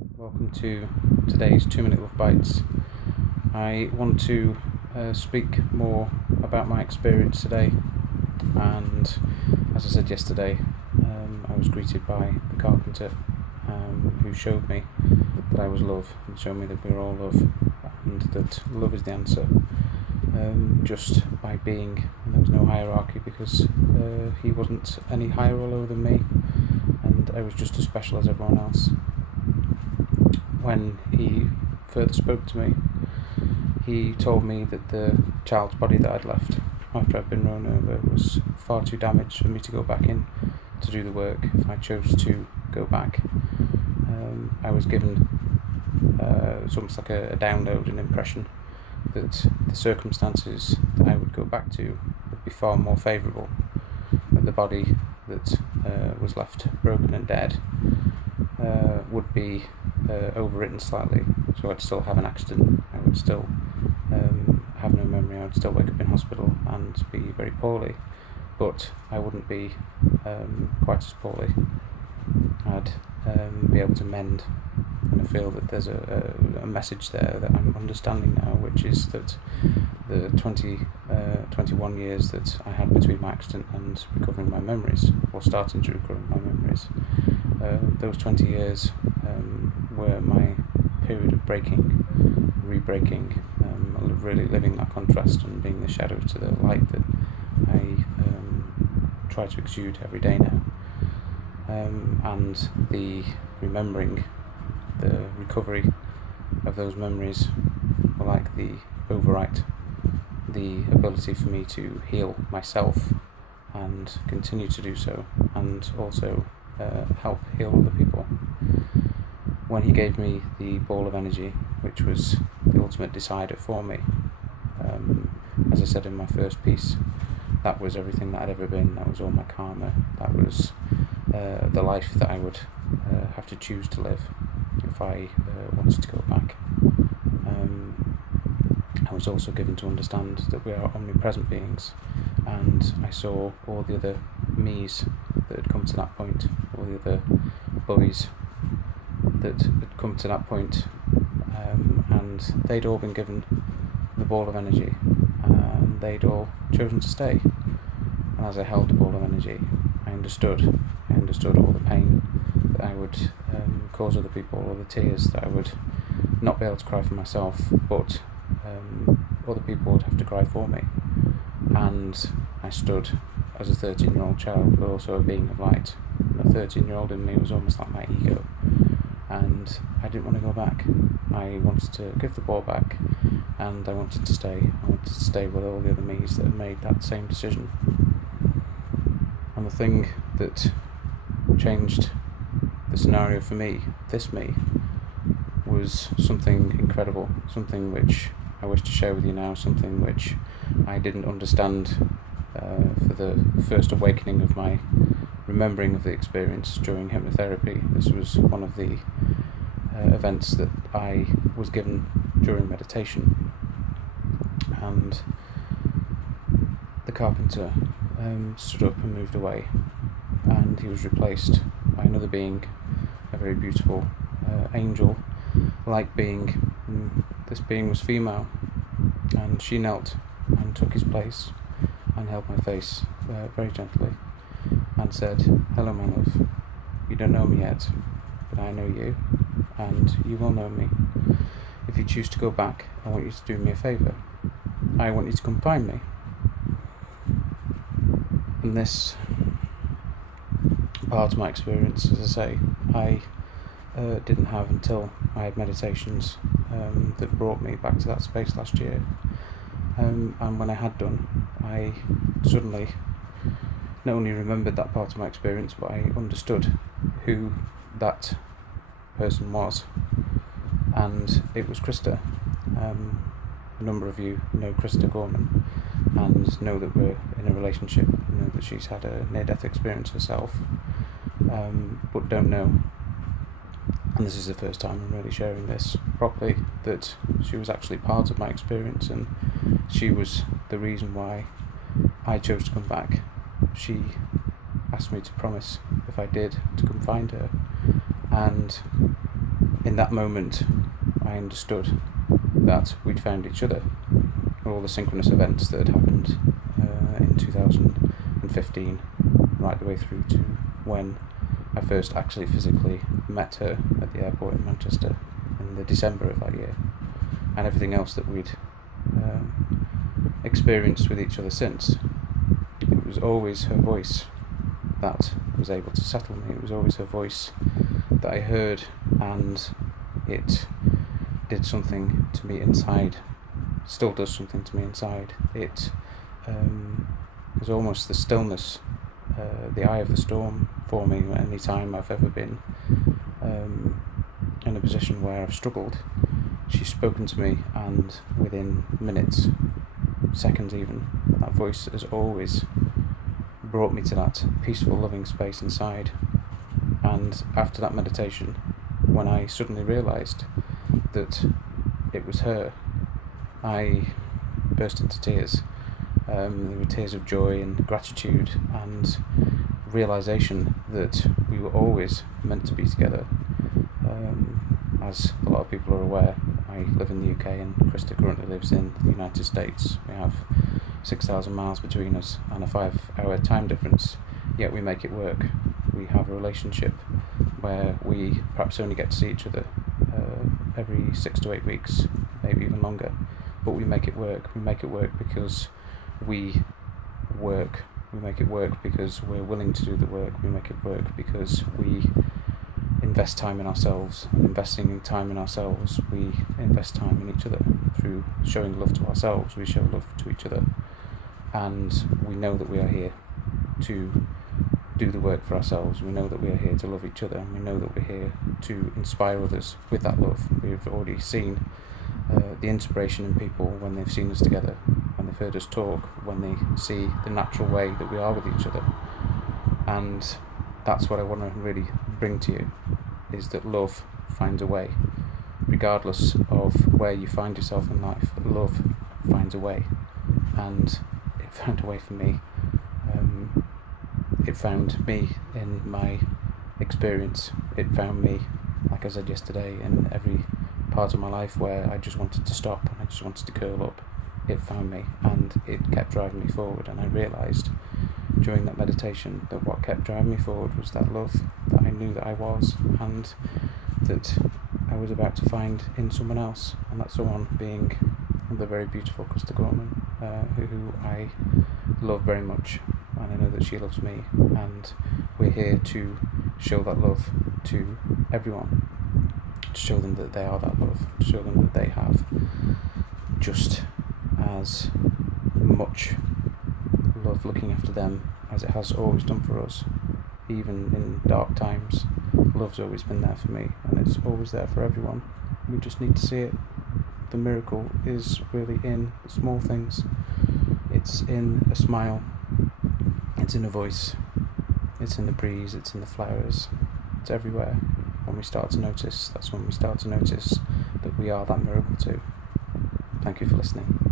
welcome to today's 2-minute Love Bites. I want to speak more about my experience today, and as I said yesterday, I was greeted by the carpenter who showed me that I was love and showed me that we were all love and that love is the answer, just by being, and there was no hierarchy because he wasn't any higher or lower than me, and I was just as special as everyone else. When he further spoke to me, he told me that the child's body that I'd left after I'd been run over was far too damaged for me to go back in to do the work. If I chose to go back, I was given it's almost like a download, an impression that the circumstances that I would go back to would be far more favourable, that the body that was left broken and dead would be overwritten slightly, so I'd still have an accident, I would still have no memory, I would still wake up in hospital and be very poorly, but I wouldn't be quite as poorly. I'd be able to mend, and I feel that there's a message there that I'm understanding now, which is that the 21 years that I had between my accident and recovering my memories, or starting to recover my memories, those 20 years were my period of breaking, re-breaking, really living that contrast and being the shadow to the light that I try to exude every day now. And the remembering, the recovery of those memories were like the overwrite, the ability for me to heal myself and continue to do so, and also help heal other people. When he gave me the ball of energy, which was the ultimate decider for me, as I said in my first piece, that was everything that I'd ever been, that was all my karma, that was the life that I would have to choose to live if I wanted to go back. I was also given to understand that we are omnipresent beings, and I saw all the other me's that had come to that point, all the other boys that had come to that point, and they'd all been given the ball of energy, and they'd all chosen to stay. And as I held the ball of energy, I understood all the pain that I would cause other people, all the tears that I would not be able to cry for myself, but other people would have to cry for me. And I stood as a 13-year-old child, but also a being of light. And the 13-year-old in me was almost like my ego, and I didn't want to go back. I wanted to give the ball back, and I wanted to stay. I wanted to stay with all the other me's that had made that same decision. And the thing that changed the scenario for me, this me, was something incredible, something which I wish to share with you now, something which I didn't understand for the first awakening of my remembering of the experience during hypnotherapy. This was one of the events that I was given during meditation, and the carpenter stood up and moved away, and he was replaced by another being, a very beautiful angel-like being. This being was female, and she knelt and took his place and held my face very gently and said, "Hello, my love, you don't know me yet, but I know you, and you will know me. If you choose to go back, I want you to do me a favour. I want you to come find me." And this part of my experience, as I say, I didn't have until I had meditations that brought me back to that space last year. And when I had done, I suddenly not only remembered that part of my experience, but I understood who that person was, and it was Krista. A number of you know Krista Gorman and know that we're in a relationship, know that she's had a near-death experience herself, but don't know, and this is the first time I'm really sharing this properly, that she was actually part of my experience, and she was the reason why I chose to come back. She asked me to promise, if I did, to come find her, and in that moment I understood that we'd found each other. All the synchronous events that had happened in 2015, right the way through to when I first actually physically met her at the airport in Manchester in the December of that year, and everything else that we'd experienced with each other since. It was always her voice that was able to settle me. It was always her voice that I heard, and it did something to me inside, still does something to me inside. It was almost the stillness, the eye of the storm for me any time I've ever been in a position where I've struggled. She's spoken to me, and within minutes, seconds even, that voice has always brought me to that peaceful, loving space inside. And after that meditation, when I suddenly realised that it was her, I burst into tears. There were tears of joy and gratitude and realisation that we were always meant to be together. As a lot of people are aware, I live in the UK and Krista currently lives in the United States. We have 6,000 miles between us and a 5-hour time difference, yet we make it work. We have a relationship where we perhaps only get to see each other every 6 to 8 weeks, maybe even longer, but we make it work. We make it work because we work. We make it work because we're willing to do the work. We make it work because we invest time in ourselves, and investing in time in ourselves, we invest time in each other. Through showing love to ourselves, we show love to each other, and we know that we are here to do the work for ourselves. We know that we are here to love each other, and we know that we're here to inspire others with that love. We've already seen the inspiration in people when they've seen us together, when they've heard us talk, when they see the natural way that we are with each other. And that's what I want to really bring to you, is that love finds a way. Regardless of where you find yourself in life, love finds a way. And it found a way for me. It found me in my experience. It found me, like I said yesterday, in every part of my life where I just wanted to stop and I just wanted to curl up. It found me, and it kept driving me forward. And I realised during that meditation that what kept driving me forward was that love that I knew that I was, and that I was about to find in someone else, and that someone being the very beautiful Krista Gorman, who I love very much, and I know that she loves me, and we're here to show that love to everyone, to show them that they are that love, to show them that they have just as much love looking after them as it has always done for us. Even in dark times, love's always been there for me, and it's always there for everyone. We just need to see it. The miracle is really in the small things. It's in a smile, it's in a voice, it's in the breeze, it's in the flowers, it's everywhere. When we start to notice, that's when we start to notice that we are that miracle too. Thank you for listening.